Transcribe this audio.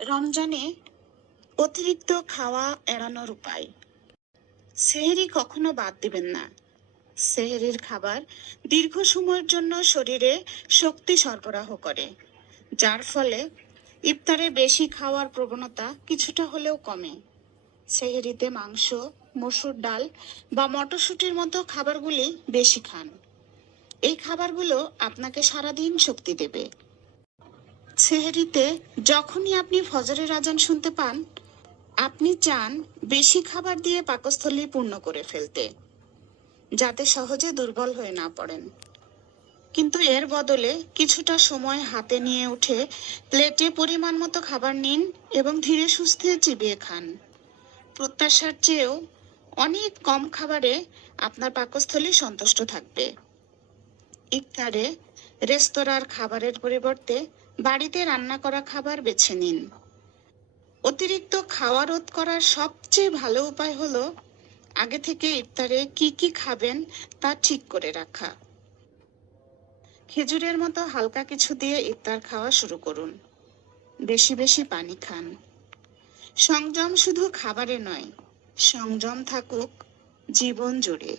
রমজানে অতিরিক্ত খাওয়া এড়ানোর উপায়। সেহরি কখনো বাদ দিবেন না। সেহরির খাবার দীর্ঘ সময়ের জন্য শরীরে শক্তি সরবরাহ করে, যার ফলে ইফতারে বেশি খাওয়ার প্রবণতা কিছুটা হলেও কমে। সেহরিতে মাংস, মসুর ডাল বা মটরশুঁটির মতো খাবারগুলি বেশি খান। এই খাবারগুলো আপনাকে সারাদিন শক্তি দেবে। সেহরিতে যখনই আপনি ফজরের আজান শুনতে পান, আপনি চান বেশি খাবার দিয়ে পাকস্থলী পূর্ণ করে ফেলতে, যাতে সহজে দুর্বল হয়ে না পড়েন। কিন্তু এর বদলে কিছুটা সময় হাতে নিয়ে উঠে প্লেটে পরিমাণ মতো খাবার নিন এবং ধীরে সুস্থে চিবিয়ে খান। প্রত্যাশার চেয়েও অনেক কম খাবারে আপনার পাকস্থলী সন্তুষ্ট থাকবে। ইফতারে রেস্তোরাঁর খাবারের পরিবর্তে বাড়িতে রান্না করা খাবার বেছে নিন। অতিরিক্ত খাওয়া রোধ করার সবচেয়ে ভালো উপায় হলো আগে থেকে ইফতারে কি কি খাবেন তা ঠিক করে রাখা। খেজুরের মতো হালকা কিছু দিয়ে ইফতার খাওয়া শুরু করুন। বেশি বেশি পানি খান। সংযম শুধু খাবারে নয়, সংযম থাকুক জীবন জুড়ে।